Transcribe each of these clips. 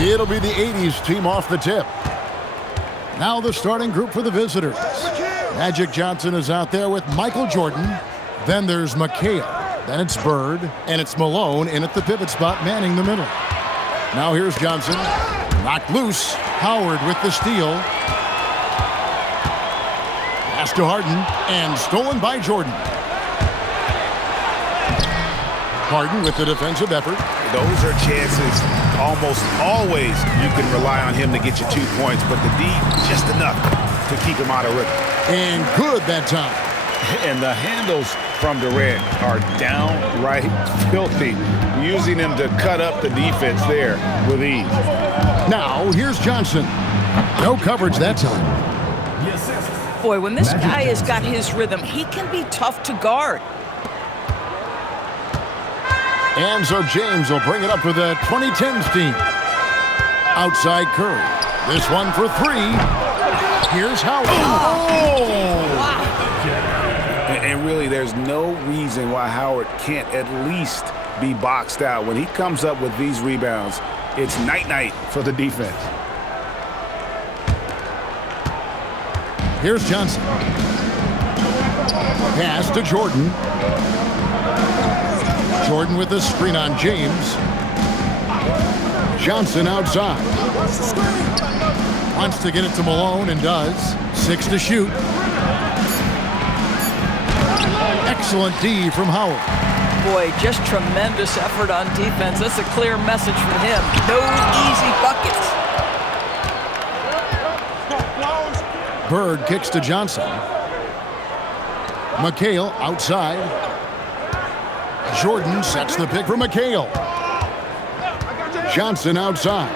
It'll be the 80's team off the tip. Now the starting group for the visitors. Magic Johnson is out there with Michael Jordan. Then there's McHale. Then it's Bird. And it's Malone in at the pivot spot, manning the middle. Now here's Johnson. Knocked loose. Howard with the steal. Pass to Harden. And stolen by Jordan. Harden with the defensive effort. Those are chances almost always you can rely on him to get you 2 points, but the D, just enough to keep him out of rhythm. And good that time. And the handles from Durant are downright filthy, using him to cut up the defense there with ease. Now, here's Johnson. No coverage that time. Boy, when this guy has got his rhythm, he can be tough to guard. And so James will bring it up for the 2010's team. Outside Curry. This one for three. Here's Howard. Wow. And really, there's no reason why Howard can't at least be boxed out. When he comes up with these rebounds, it's night-night for the defense. Here's Johnson. Pass to Jordan. Jordan with the screen on James. Johnson outside. Wants to get it to Malone and does. 6 to shoot. Excellent D from Howard. Boy, just tremendous effort on defense. That's a clear message from him. No easy buckets. Bird kicks to Johnson. McHale outside. Jordan sets the pick for McHale. Johnson outside.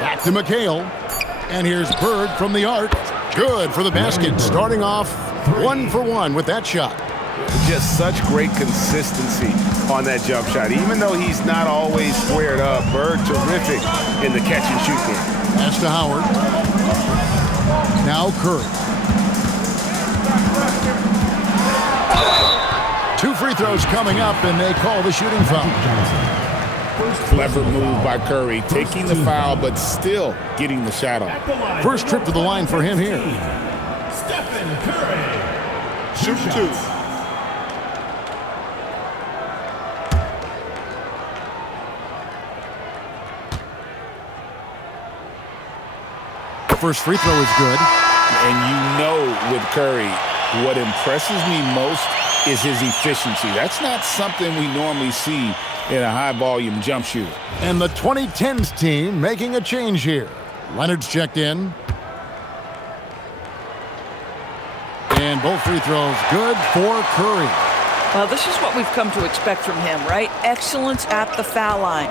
Back to McHale. And here's Bird from the arc. Good for the basket. Starting off 1 for 1 with that shot. Just such great consistency on that jump shot. Even though he's not always squared up, Bird terrific in the catch and shoot game. Pass to Howard. Now Curry. 2 free throws coming up, and they call the shooting foul. Clever move by Curry, taking the foul, but still getting the shot off. First trip to the line for him here. Shoot 2. The first free throw is good. And you know with Curry, what impresses me most is his efficiency. That's not something we normally see in a high-volume jump shooter. And the 2010's team making a change here. Leonard's checked in. And both free throws good for Curry. Well, this is what we've come to expect from him, right? Excellence at the foul line.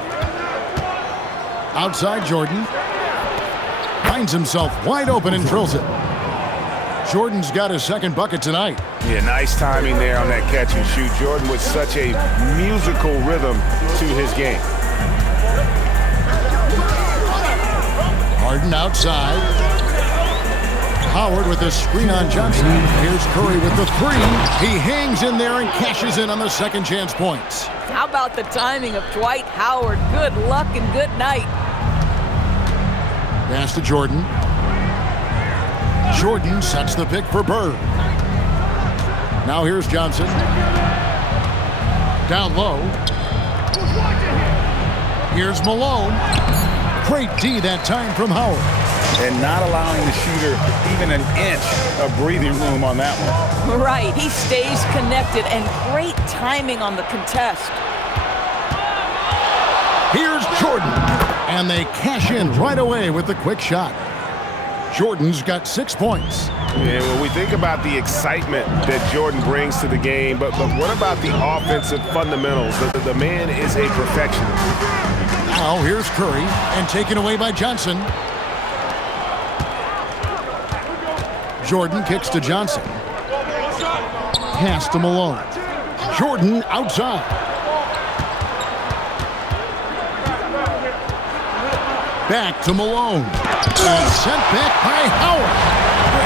Outside Jordan. Finds himself wide open and drills it. Jordan's got his second bucket tonight. Yeah, nice timing there on that catch and shoot. Jordan with such a musical rhythm to his game. Harden outside. Howard with a screen on Johnson. Here's Curry with the three. He hangs in there and cashes in on the second chance points. How about the timing of Dwight Howard? Good luck and good night. Pass to Jordan. Jordan sets the pick for Bird. Now here's Johnson. Down low. Here's Malone. Great D that time from Howard. And not allowing the shooter even an inch of breathing room on that one. Right, he stays connected, and great timing on the contest. Here's Jordan. And they cash in right away with the quick shot. Jordan's got 6 points. Yeah, when we think about the excitement that Jordan brings to the game, but what about the offensive fundamentals? The man is a perfectionist. Now here's Curry, and taken away by Johnson. Jordan kicks to Johnson. Pass to Malone. Jordan outside. Back to Malone. And sent back by Howard.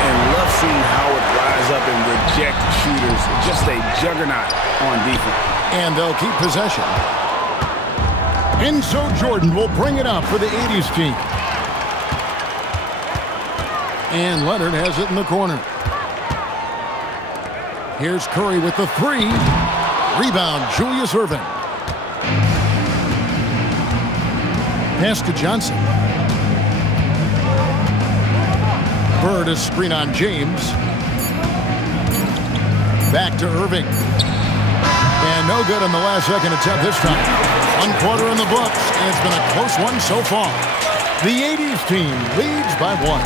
And love seeing Howard rise up and reject shooters. Just a juggernaut on defense. And they'll keep possession. And so Jordan will bring it up for the 80s team. And Leonard has it in the corner. Here's Curry with the three. Rebound, Julius Erving. Pass to Johnson. Bird is screen on James. Back to Erving. And no good on the last second attempt this time. 1 quarter in the books, and it's been a close one so far. The 80s team leads by 1.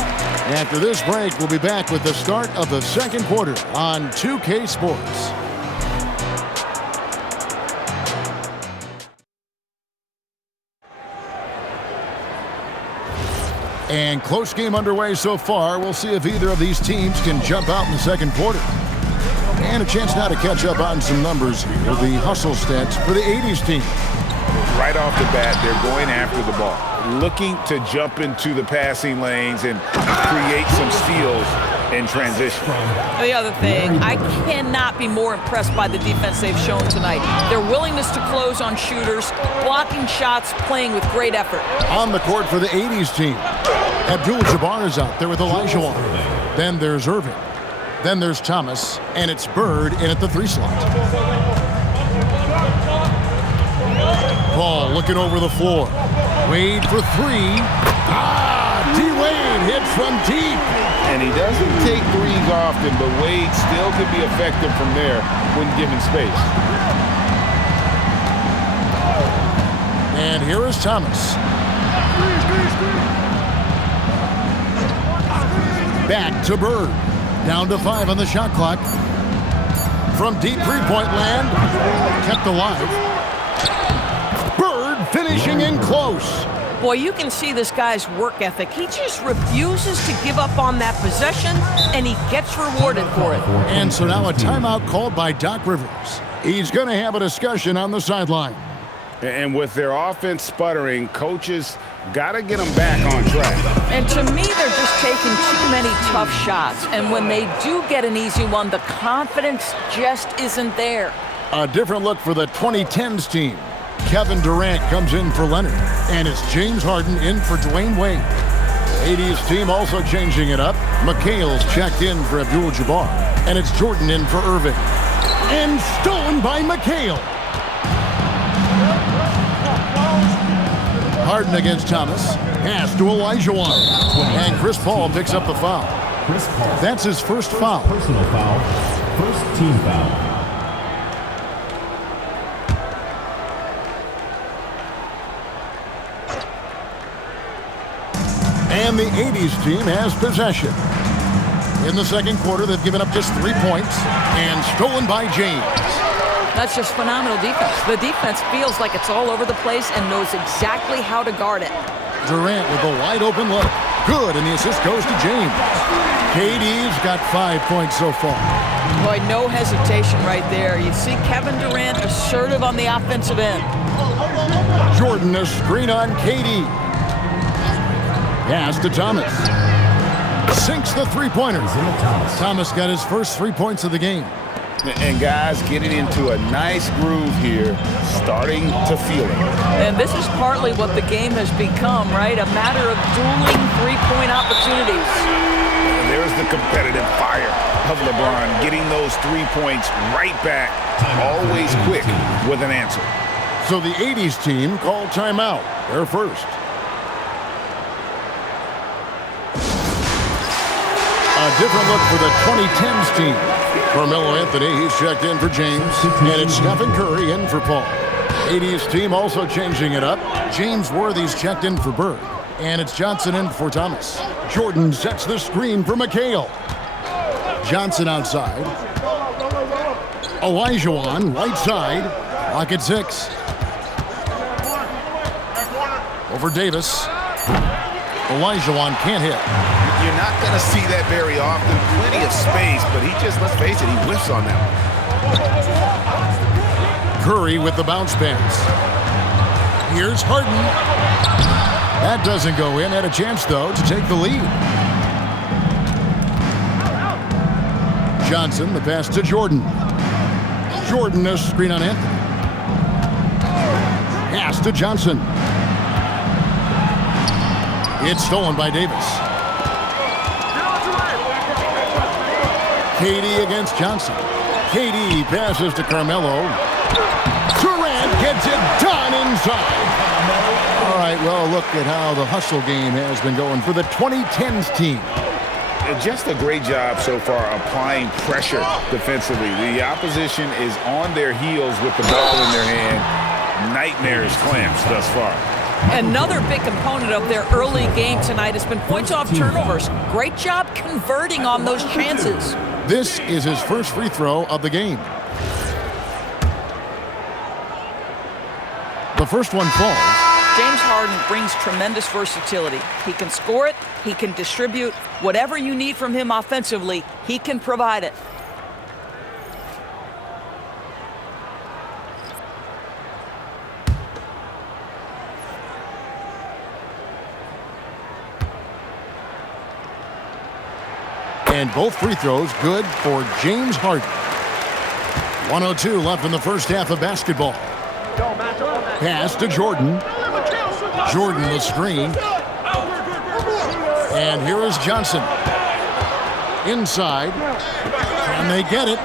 After this break, we'll be back with the start of the second quarter on 2K Sports. And close game underway so far. We'll see if either of these teams can jump out in the second quarter. And a chance now to catch up on some numbers here. The hustle stats for the 80s team. Right off the bat, they're going after the ball, looking to jump into the passing lanes and create some steals in transition. The other thing, I cannot be more impressed by the defense they've shown tonight. Their willingness to close on shooters, blocking shots, playing with great effort. On the court for the 80s team, Abdul-Jabbar is out there with Olajuwon. Then there's Erving. Then there's Thomas, and it's Bird in at the 3 slot. Ball looking over the floor. Wade for 3. D-Wade hits from deep. And he doesn't take threes often, but Wade still can be effective from there when given space. And here is Thomas. Back to Bird. Down to 5 on the shot clock. From deep three-point land. Kept alive. Bird finishing in close. Boy, you can see this guy's work ethic. He just refuses to give up on that possession, and he gets rewarded for it. And so now a timeout called by Doc Rivers. He's going to have a discussion on the sideline. And with their offense sputtering, coaches got to get them back on track. And to me, they're just taking too many tough shots. And when they do get an easy one, the confidence just isn't there. A different look for the 2010's team. Kevin Durant comes in for Leonard, and it's James Harden in for Dwayne Wade. The 80s team also changing it up. McHale's checked in for Abdul-Jabbar, and it's Jordan in for Erving. And stolen by McHale. Harden against Thomas. Pass to Olajuwon. And Chris Paul picks up the foul. That's his first foul. Personal foul. First team foul. And the 80s team has possession. In the second quarter, they've given up just 3 points and stolen by James. That's just phenomenal defense. The defense feels like it's all over the place and knows exactly how to guard it. Durant with a wide open look. Good, and the assist goes to James. KD's got 5 points so far. Boy, no hesitation right there. You see Kevin Durant assertive on the offensive end. Jordan a screen on KD. Pass to Thomas. Sinks the three-pointer. Thomas got his first 3 points of the game. And guys getting into a nice groove here, starting to feel it. And this is partly what the game has become, right? A matter of dueling three-point opportunities. There's the competitive fire of LeBron, getting those 3 points right back, always quick with an answer. So the 80s team called timeout. They're first. A different look for the 2010's team. Carmelo Anthony, he's checked in for James. And it's Stephen Curry in for Paul. 80s team also changing it up. James Worthy's checked in for Bird. And it's Johnson in for Thomas. Jordan sets the screen for McHale. Johnson outside. Olajuwon, right side. Clock at 6. Over Davis. Olajuwon can't hit. You're not going to see that very often. Plenty of space, but he just, let's face it, he whiffs on that one. Curry with the bounce pass. Here's Harden. That doesn't go in. Had a chance, though, to take the lead. Johnson, the pass to Jordan. Jordan, a screen on Anthony. Pass to Johnson. It's stolen by Davis. KD against Johnson. KD passes to Carmelo. Durant gets it done inside. All right, well, look at how the hustle game has been going for the 2010's team. Just a great job so far applying pressure defensively. The opposition is on their heels with the ball in their hand. Nightmarish clamps thus far. Another big component of their early game tonight has been points off turnovers. Great job converting on those chances. This is his first free throw of the game. The first one falls. James Harden brings tremendous versatility. He can score it, he can distribute. Whatever you need from him offensively, he can provide it. And both free throws good for James Harden. 1:02 left in the first half of basketball. Pass to Jordan. Jordan the screen. And here is Johnson. Inside. And they get it.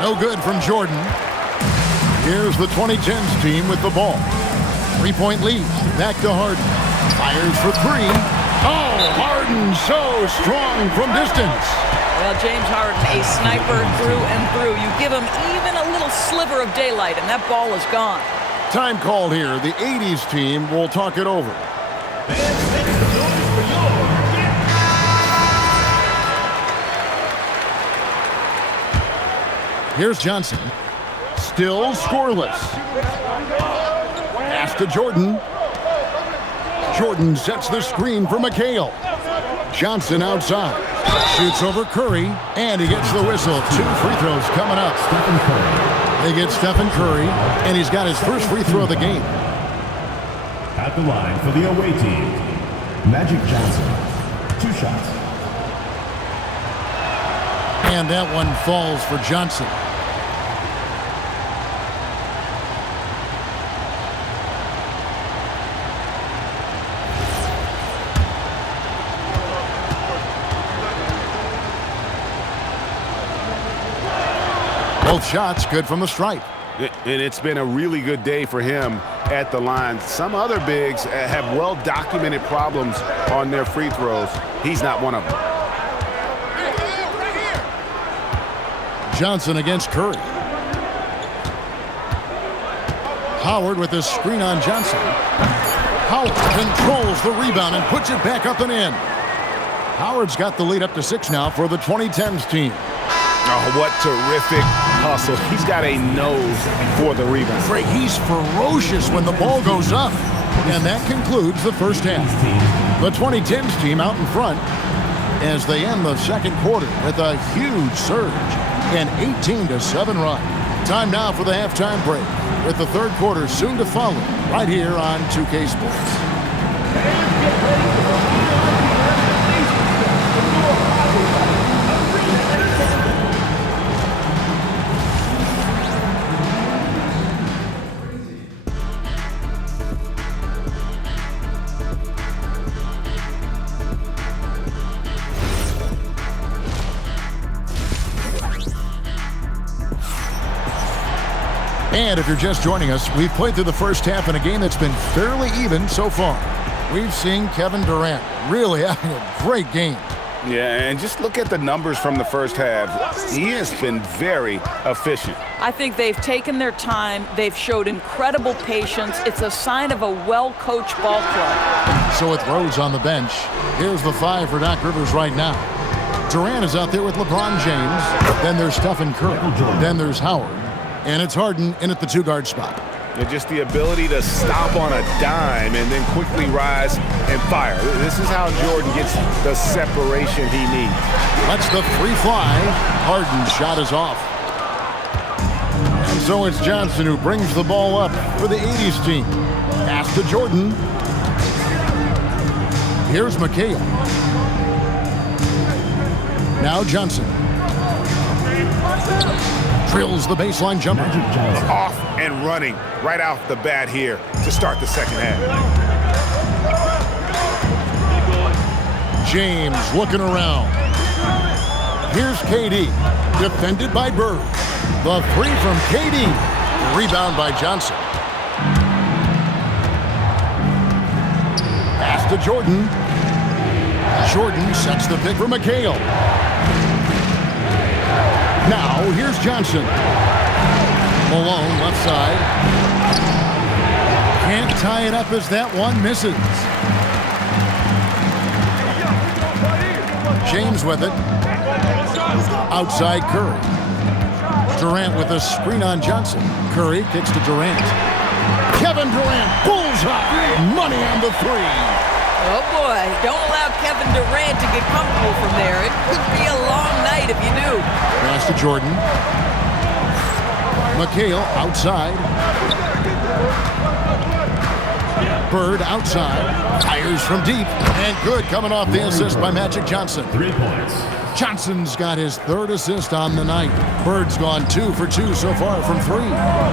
No good from Jordan. Here's the 2010's team with the ball. 3-point lead. Back to Harden. Fires for three. Oh, Harden so strong from distance. Well, James Harden, a sniper through and through. You give him even a little sliver of daylight, and that ball is gone. Time called here. The 80's team will talk it over. Here's Johnson. Still scoreless. Pass to Jordan. Jordan sets the screen for McHale. Johnson outside. Shoots over Curry, and he gets the whistle. 2 free throws coming up. Stephen Curry. They get Stephen Curry, and he's got his first free throw of the game. At the line for the away team, Magic Johnson. 2 shots. And that one falls for Johnson. Both shots good from the stripe. And it's been a really good day for him at the line. Some other bigs have well-documented problems on their free throws. He's not one of them. Johnson against Curry. Howard with his screen on Johnson. Howard controls the rebound and puts it back up and in. Howard's got the lead up to 6 now for the 2010's team. Oh, what terrific hustle. He's got a nose for the rebound. Frank, he's ferocious when the ball goes up. And that concludes the first half. The 2010's team out in front as they end the second quarter with a huge surge. An 18-7 run. Time now for the halftime break, with the third quarter soon to follow right here on 2K Sports. And if you're just joining us, we've played through the first half in a game that's been fairly even so far. We've seen Kevin Durant really having a great game. Yeah, and just look at the numbers from the first half. He has been very efficient. I think they've taken their time. They've showed incredible patience. It's a sign of a well-coached ball club. So with Rose on the bench, here's the 5 for Doc Rivers right now. Durant is out there with LeBron James. Then there's Stephen Curry. Then there's Howard. And it's Harden in at the 2-guard spot. And just the ability to stop on a dime and then quickly rise and fire. This is how Jordan gets the separation he needs. Lets the free fly. Harden's shot is off. And so it's Johnson who brings the ball up for the 80's team. Pass to Jordan. Here's McHale. Now Johnson. Drills the baseline jumper. Magic Johnson. Off and running right off the bat here to start the second half. James looking around. Here's KD, defended by Bird. The three from KD. Rebound by Johnson. Pass to Jordan. Jordan sets the pick for McHale. Now, here's Johnson. Malone, left side. Can't tie it up as that one misses. James with it. Outside Curry. Durant with a screen on Johnson. Curry kicks to Durant. Kevin Durant, bullseye. Money on the three. Oh boy, don't allow Kevin Durant to get comfortable from there. It could be a long night if you do. Pass to Jordan. McHale outside. Bird outside. Fires from deep. And good coming off the assist by Magic Johnson. 3 points. Johnson's got his third assist on the night. Bird's gone 2 for 2 so far from 3.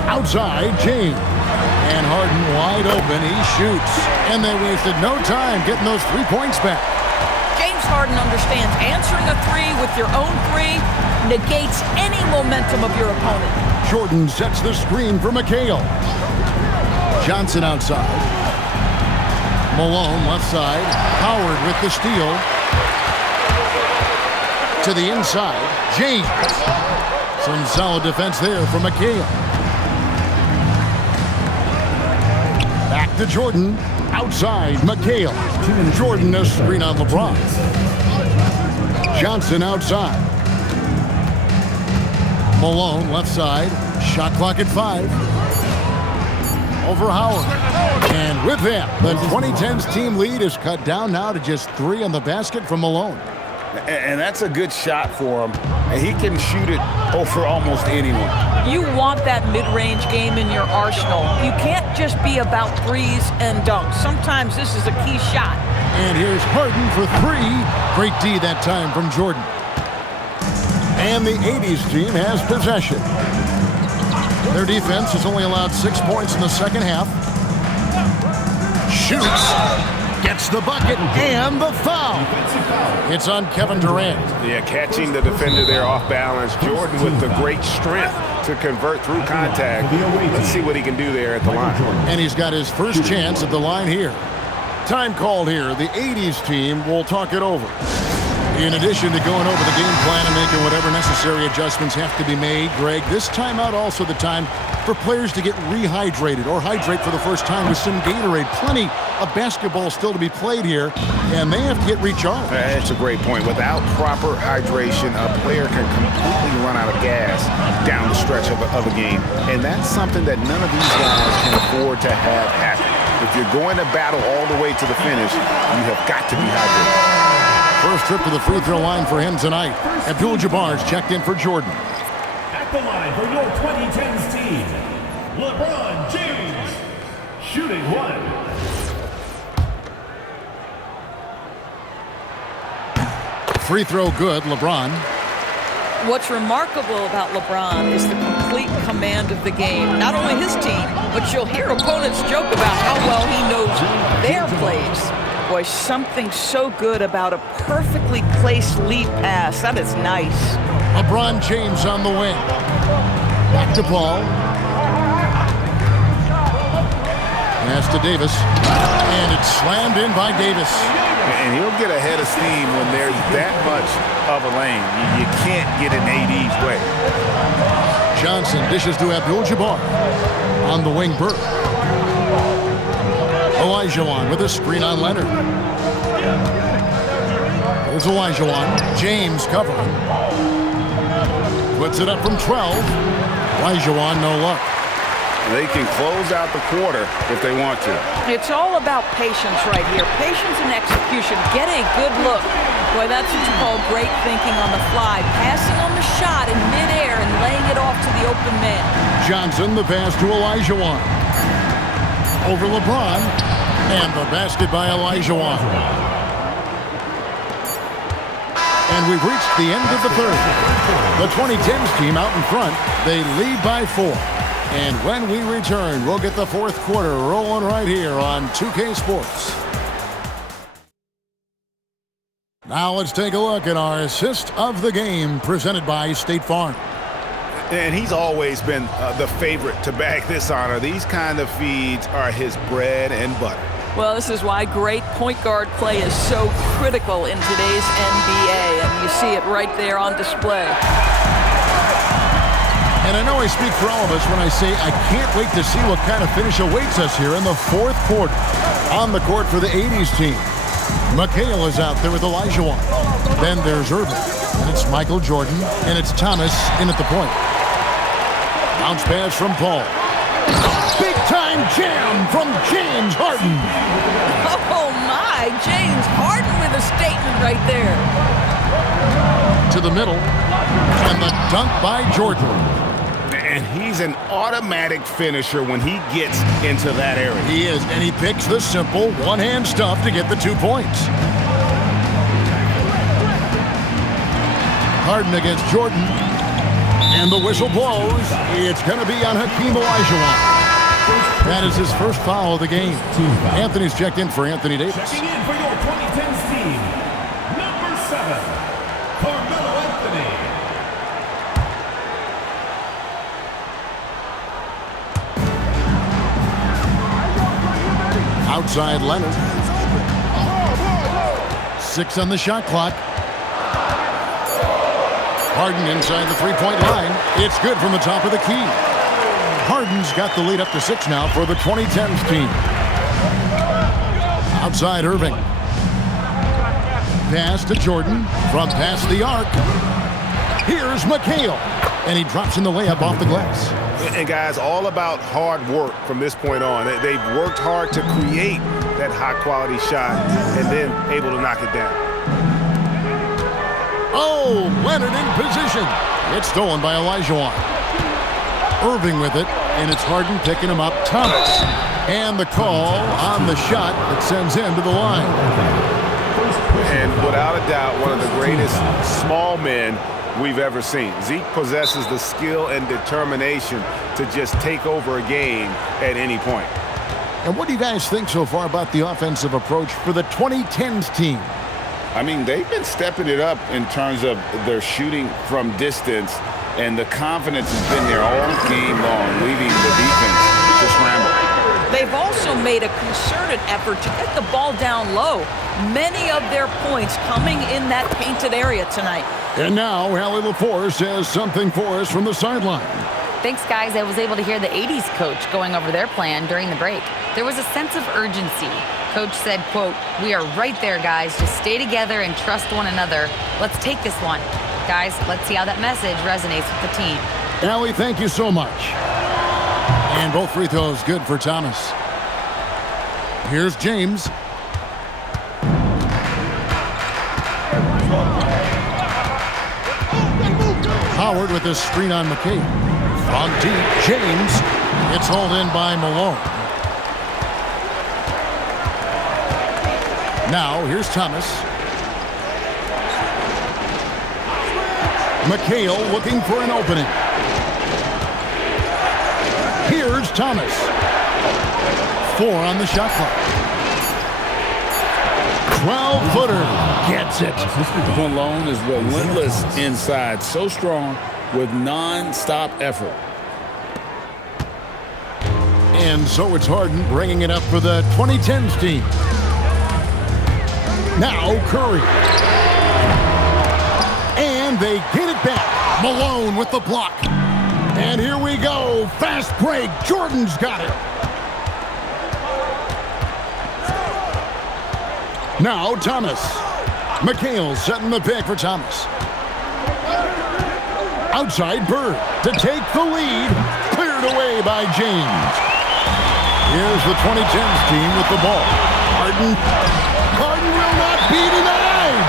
Outside, James. And Harden wide open. He shoots. And they wasted no time getting those 3 points back. James Harden understands answering a three with your own three negates any momentum of your opponent. Jordan sets the screen for McHale. Johnson outside. Malone left side. Howard with the steal. To the inside. James. Some solid defense there for McHale. Back to Jordan. Outside. McHale. Jordan a screen on LeBron. Johnson outside. Malone left side. Shot clock at 5. Over Howard. And with that, the 2010's team lead is cut down now to just 3 on the basket from Malone. And that's a good shot for him. And he can shoot it over almost anyone. You want that mid-range game in your arsenal. You can't just be about threes and dunks. Sometimes this is a key shot. And here's Harden for 3. Great D that time from Jordan. And the 80's team has possession. Their defense has only allowed 6 points in the second half. Shoots. Gets the bucket and the foul. It's on Kevin Durant. Yeah, catching the defender there off balance. Jordan with the great strength to convert through contact. Let's see what he can do there at the line. And he's got his first chance at the line here. Time called here. The 80's team will talk it over. In addition to going over the game plan and making whatever necessary adjustments have to be made, Greg, this timeout also the time for players to get rehydrated or hydrate for the first time with some Gatorade. Plenty of basketball still to be played here, and they have to get recharged. That's a great point. Without proper hydration, a player can completely run out of gas down the stretch of a game. And that's something that none of these guys can afford to have happen. If you're going to battle all the way to the finish, you have got to be hydrated. First trip to the free throw line for him tonight. Abdul-Jabbar's checked in for Jordan. At the line for your 2010's team, LeBron James, shooting 1. Free throw good, LeBron. What's remarkable about LeBron is the complete command of the game. Not only his team, but you'll hear opponents joke about how well he knows their plays. Boy, something so good about a perfectly placed lead pass. That is nice. LeBron James on the wing. Back to Paul. Pass to Davis. And it's slammed in by Davis. And he'll get ahead of steam when there's that much of a lane. You can't get in AD's way. Johnson dishes to Abdul-Jabbar. On the wing, Burke. Olajuwon with a screen on Leonard. There's Olajuwon. James covering. Puts it up from 12. Olajuwon, no luck. They can close out the quarter if they want to. It's all about patience right here. Patience and execution. Get a good look. Boy, that's what you call great thinking on the fly. Passing on the shot in midair and laying it off to the open man. Johnson, the pass to Olajuwon. Over LeBron. And the basket by Olajuwon. And we've reached the end of the third. The 2010's team out in front. They lead by 4. And when we return, we'll get the fourth quarter rolling right here on 2K Sports. Now let's take a look at our assist of the game presented by State Farm. And he's always been the favorite to bag this honor. These kind of feeds are his bread and butter. Well, this is why great point guard play is so critical in today's NBA, and you see it right there on display. And I know I speak for all of us when I say I can't wait to see what kind of finish awaits us here in the fourth quarter. On the court for the 80's team, McHale is out there with Elijah. Then there's Irving, and it's Michael Jordan, and it's Thomas in at the point. Bounce pass from Paul. Big-time jam from James Harden. Oh, my. James Harden with a statement right there. To the middle, and the dunk by Jordan. And he's an automatic finisher when he gets into that area. He is, and he picks the simple one-hand stuff to get the 2 points. Harden against Jordan. And the whistle blows. It's going to be on Hakeem Olajuwon. That is his first foul of the game. Anthony's checked in for Anthony Davis. Checking in for your 2010's team, number 7, Carmelo Anthony. Outside Leonard. 6 on the shot clock. Harden inside the three-point line. It's good from the top of the key. Harden's got the lead up to 6 now for the 2010's team. Outside Irving. Pass to Jordan from past the arc. Here's McHale. And he drops in the layup off the glass. And guys, all about hard work from this point on. They've worked hard to create that high-quality shot and then able to knock it down. Oh, Leonard in position. It's stolen by Olajuwon. Irving with it, and it's Harden picking him up. Thomas. And the call on the shot that sends him to the line. And without a doubt, one of the greatest small men we've ever seen. Zeke possesses the skill and determination to just take over a game at any point. And what do you guys think so far about the offensive approach for the 2010's team? I mean, they've been stepping it up in terms of their shooting from distance, and the confidence has been there all game long, leaving the defense to scramble. They've also made a concerted effort to get the ball down low. Many of their points coming in that painted area tonight. And now, Allie LaForce has something for us from the sideline. Thanks, guys. I was able to hear the 80's coach going over their plan during the break. There was a sense of urgency. Coach said, quote, "We are right there, guys. Just stay together and trust one another. Let's take this one." Guys, let's see how that message resonates with the team. Allie, thank you so much. And both free throws good for Thomas. Here's James. Howard with his screen on McKay. From deep, James. It's hauled in by Malone. Now, here's Thomas. McHale looking for an opening. Here's Thomas. 4 on the shot clock. 12-footer gets it. Malone is relentless inside, so strong with non-stop effort. And so it's Harden bringing it up for the 2010's team. Now Curry. And they get it back. Malone with the block. And here we go. Fast break. Jordan's got it. Now Thomas. McHale setting the pick for Thomas. Outside Bird to take the lead. Cleared away by James. Here's the 2010's team with the ball. Harden will not be denied.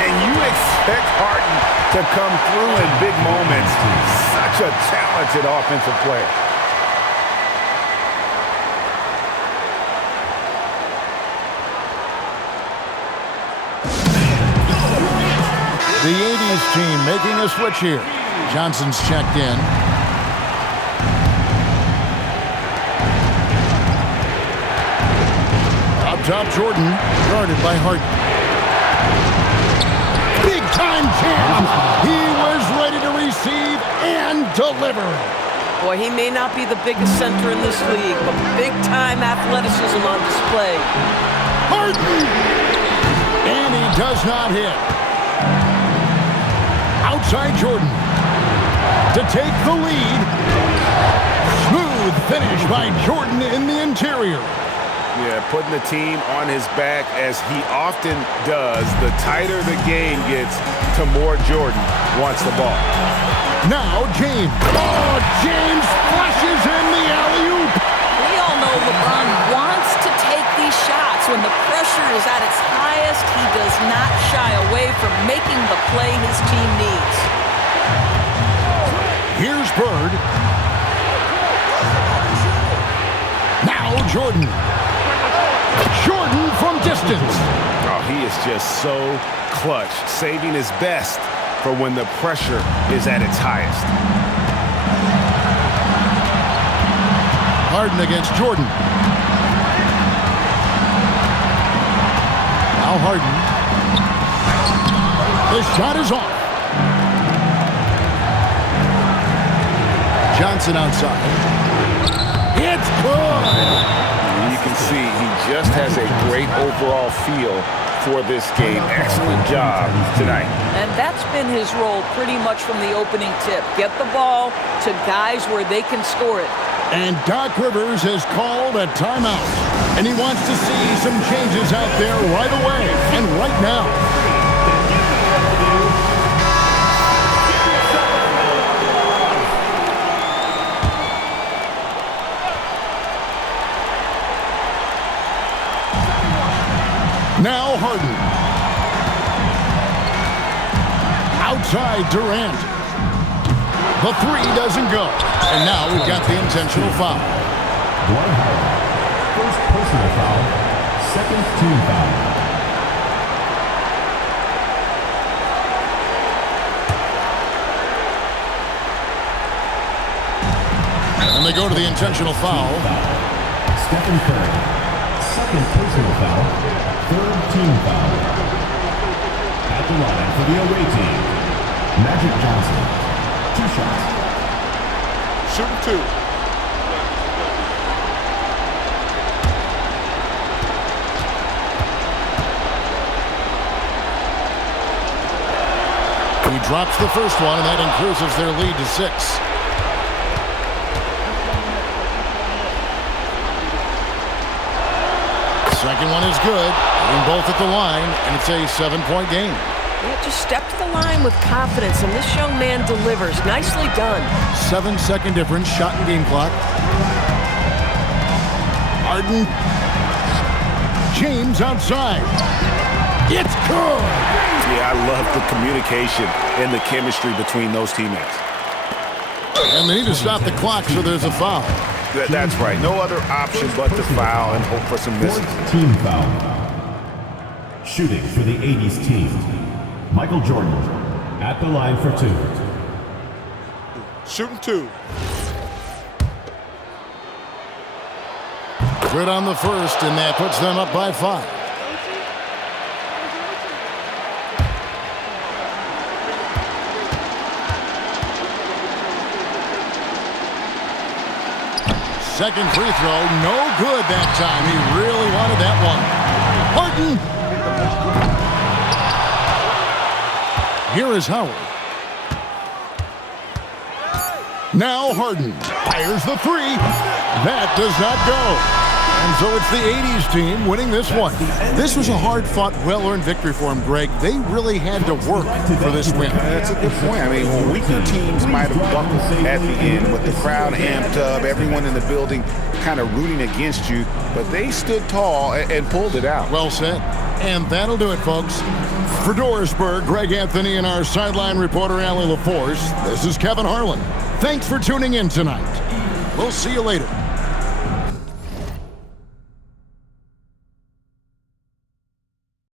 And you expect Harden to come through in big moments. Such a talented offensive player. The 80s team making a switch here. Johnson's checked in. Up top, Jordan, guarded by Harden. Big time jam. He was ready to receive and deliver. Boy, he may not be the biggest center in this league, but big-time athleticism on display. Harden! And he does not hit. Outside Jordan to take the lead. Smooth finish by Jordan in the interior. Yeah, putting the team on his back as he often does. The tighter the game gets, the more Jordan wants the ball. Now James. Oh, James flushes in the alley-oop. We all know LeBron wants to take these shots. When the pressure is at its highest, he does not shy away from making the play his team needs. Here's Bird. Now Jordan. Jordan from distance. Oh, he is just so clutch, saving his best for when the pressure is at its highest. Harden against Jordan. Now Harden. The shot is off. Johnson outside. It's good. You can see he just has a great overall feel for this game. Excellent job tonight. And that's been his role pretty much from the opening tip. Get the ball to guys where they can score it. And Doc Rivers has called a timeout. And he wants to see some changes out there right away and right now. Now Harden. Outside Durant. The three doesn't go. And now we've got the intentional foul. Dwight Howard. First personal foul. Second team foul. And they go to the intentional foul. Stephen Curry. Second personal foul. Third team foul. At the line for the away team, Magic Johnson. 2 shots. Shooting 2. He drops the first one, and that increases their lead to 6. Second one is good. Hitting both at the line, and it's a 7-point game. Yeah, just step to the line with confidence, and this young man delivers. Nicely done. 7-second difference, shot and game clock. Harden. James outside. It's good. Yeah, I love the communication and the chemistry between those teammates. And they need to stop the clock, so there's a foul. That's right. No other option but to foul and hope for some misses. Fourth team foul. Shooting for the 80s team, Michael Jordan at the line for 2. Shooting 2. Good on the first, and that puts them up by 5. Second free throw, no good that time. He really wanted that one. Harden. Here is Howard. Now Harden fires the 3. That does not go. And so it's the 80s team winning this one. This was a hard-fought, well-earned victory for him, Greg. They really had to work for this win. That's a good point. I mean, weaker teams might have buckled at the end with the crowd amped up, everyone in the building kind of rooting against you, but they stood tall and pulled it out. Well said. And that'll do it, folks. For Dorisburg, Greg Anthony and our sideline reporter, Allie LaForce, this is Kevin Harlan. Thanks for tuning in tonight. We'll see you later.